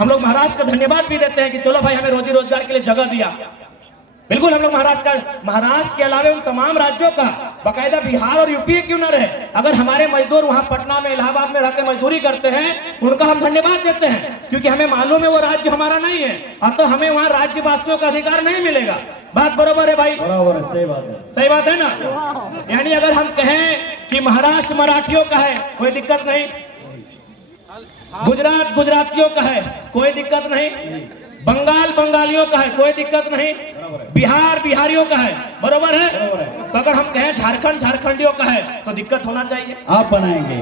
हम लोग महाराष्ट्र का धन्यवाद भी देते हैं कि चलो भाई हमें रोजी रोजगार के लिए जगह दिया। बिल्कुल हम लोग महाराष्ट्र के अलावा उन तमाम राज्यों का, बाकायदा बिहार और यूपी क्यों न रहे, अगर हमारे मजदूर वहां पटना में, इलाहाबाद में रहकर मजदूरी करते हैं, उनका हम धन्यवाद देते हैं, क्योंकि हमें मालूम है वो राज्य हमारा नहीं है, अब तो हमें वहाँ राज्यवासियों का अधिकार नहीं मिलेगा। बात बरोबर है भाई? बराबर है, सही बात है, सही बात है ना। यानी अगर हम कहें कि महाराष्ट्र मराठियों का है, कोई दिक्कत नहीं, गुजरात गुजरातियों का है, कोई दिक्कत नहीं, बंगाल बंगालियों का है, कोई दिक्कत नहीं, बिहार बिहारियों का है, बरोबर है? तो अगर हम कहें झारखंड झारखंडियों का है तो दिक्कत होना चाहिए। आप बनाएंगे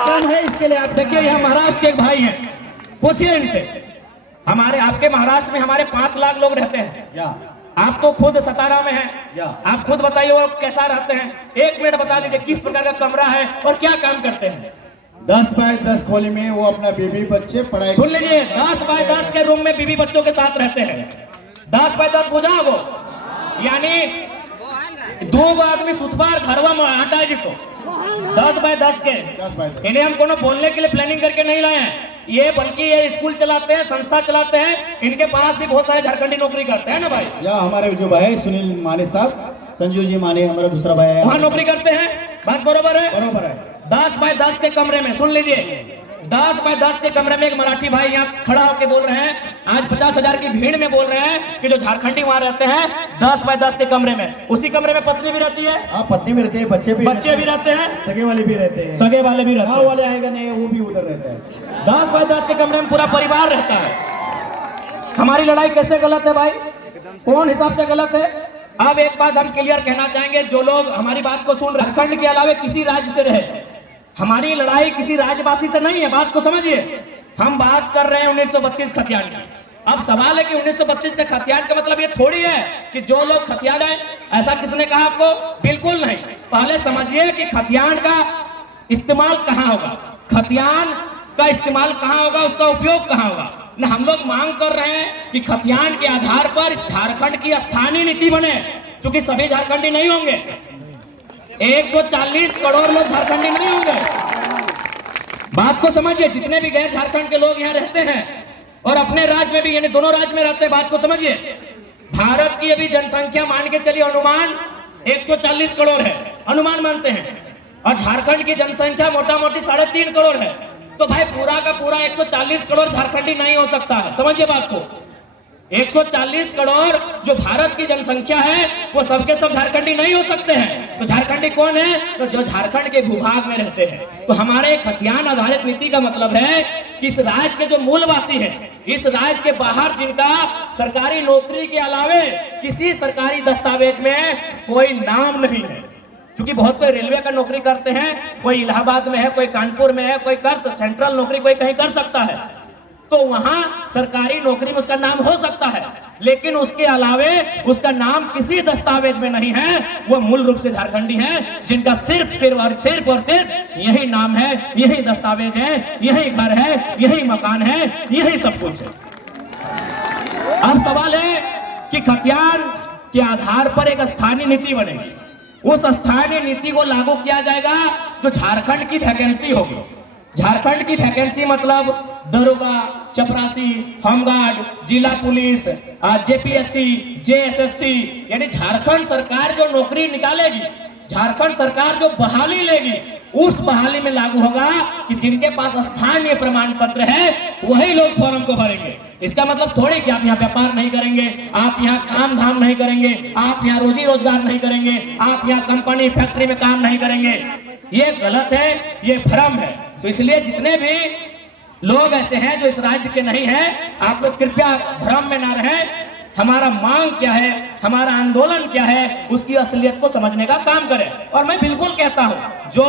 कौन है इसके लिए? आप देखिए यहाँ महाराष्ट्र के एक भाई हैं, पूछिए इनसे। हमारे आपके महाराष्ट्र में हमारे 5 लाख लोग रहते हैं, आप तो खुद सतारा में हैं, आप खुद बताइए वो कैसा रहते हैं। 1 मिनट बता दीजिए किस प्रकार का कमरा है और क्या काम करते हैं। 10 बाय 10 खोली में वो अपना बीबी बच्चे पढ़ाई। सुन लीजिए, 10 बाय 10 के रूम में बीबी बच्चों के साथ रहते हैं। 10 बाय 10 बुझा वो, यानी 2 आदमी सुतवार घरवा में हटा जी को 10 बाय 10 के। इन्हें हम कोनो बोलने के लिए प्लानिंग करके नहीं लाए हैं, ये बल्कि ये स्कूल चलाते हैं, संस्था चलाते हैं, इनके पास भी बहुत सारे झारखंडी नौकरी करते हैं ना भाई। या हमारे जो भाई है सुनील माने साहब, संजू जी माने हमारा दूसरा भाई है, वहाँ नौकरी करते हैं। बात बरोबर है? बरोबर है। 10 बाय 10 के कमरे में, सुन लीजिए, 10 बाय 10 के कमरे में एक मराठी भाई यहाँ खड़ा होकर बोल रहे हैं, आज 50,000 की भीड़ में बोल रहे हैं कि जो झारखंडी वहाँ रहते हैं 10 बाय 10 के कमरे में, उसी कमरे में पत्नी भी रहती है। हाँ, पत्नी भी रहती है, बच्चे भी रहते हैं, सगे वाले भी रहते हैं, सगे वाले भी रहते हैं, वाले आएगा नहीं वो भी उधर रहता है। 10 बाय 10 के कमरे में पूरा परिवार रहता है। हमारी लड़ाई कैसे गलत है भाई? कौन हिसाब से गलत है? अब एक बात हम क्लियर कहना चाहेंगे, जो लोग हमारी बात को सुन रहे, झारखंड के अलावा किसी राज्य से रहे, हमारी लड़ाई किसी राज्यवासी से नहीं है, बात को समझिए। हम बात कर रहे हैं 1932 खतियान की। अब सवाल है कि 1932 का खतियान का मतलब ये थोड़ी है कि जो लोग खतियान है, ऐसा किसने कहा आपको? बिल्कुल नहीं। पहले समझिए कि खतियान का इस्तेमाल कहाँ होगा, खतियान का इस्तेमाल कहाँ होगा, उसका उपयोग कहाँ होगा। न हम लोग मांग कर रहे हैं कि खतियान के आधार पर इस झारखंड की स्थानीय नीति बने, क्योंकि सभी झारखंडी नहीं होंगे, 140 करोड़ लोग झारखंडी नहीं होंगे। बात को समझिए, जितने भी गैर झारखंड के लोग यहाँ रहते हैं और अपने राज्य में भी, यानी दोनों राज्य में रहते हैं, बात को समझिए। भारत की अभी जनसंख्या मान के चलिए अनुमान 140 करोड़ है, अनुमान मानते हैं, और झारखंड की जनसंख्या मोटा मोटी 3.5 करोड़ है। तो भाई पूरा का पूरा 140 करोड़ झारखंडी नहीं हो सकता है, समझिए बात को। 140 करोड़ जो भारत की जनसंख्या है वो सबके सब झारखंडी नहीं हो सकते हैं। तो झारखंडी कौन है? तो जो झारखंड के भूभाग में रहते हैं। तो हमारे खतियान आधारित नीति का मतलब है कि इस राज्य के जो मूलवासी हैं, इस राज्य के बाहर जिनका सरकारी नौकरी के अलावे किसी सरकारी दस्तावेज में कोई नाम नहीं है, क्योंकि बहुत कोई रेलवे का नौकरी करते हैं, कोई इलाहाबाद में है, कोई कानपुर में है, कोई कर सेंट्रल नौकरी कोई कहीं कर सकता है, तो वहां सरकारी नौकरी में उसका नाम हो सकता है, लेकिन उसके अलावे उसका नाम किसी दस्तावेज में नहीं है। वो मूल रूप से झारखंडी हैं, जिनका सिर्फ यही नाम है, यही दस्तावेज है, यही घर है, यही मकान है, यही सब कुछ है। अब सवाल है कि खतियान के आधार पर एक स्थानीय नीति बनेगी, उस स्थानीय नीति को लागू किया जाएगा जो झारखंड की वैकेंसी होगी। झारखंड की वैकेंसी मतलब दरोगा, चपरासी, होमगार्ड, जिला पुलिस, जेपीएससी, जेएसएससी, यानी झारखंड सरकार जो नौकरी निकालेगी, झारखंड सरकार जो बहाली लेगी, उस बहाली में लागू होगा कि जिनके पास स्थानीय प्रमाण पत्र है वही लोग फॉर्म को भरेंगे। इसका मतलब थोड़ी कि आप यहाँ व्यापार नहीं करेंगे, आप यहाँ काम धाम नहीं करेंगे, आप यहाँ रोजी रोजगार नहीं करेंगे, आप यहाँ कंपनी फैक्ट्री में काम नहीं करेंगे। ये गलत है, ये भ्रम है। तो इसलिए जितने भी लोग ऐसे हैं जो इस राज्य के नहीं हैं, आप लोग कृपया भ्रम में ना रहें। हमारा मांग क्या है, हमारा आंदोलन क्या है, उसकी असलियत को समझने का काम करें। और मैं बिल्कुल कहता हूं, जो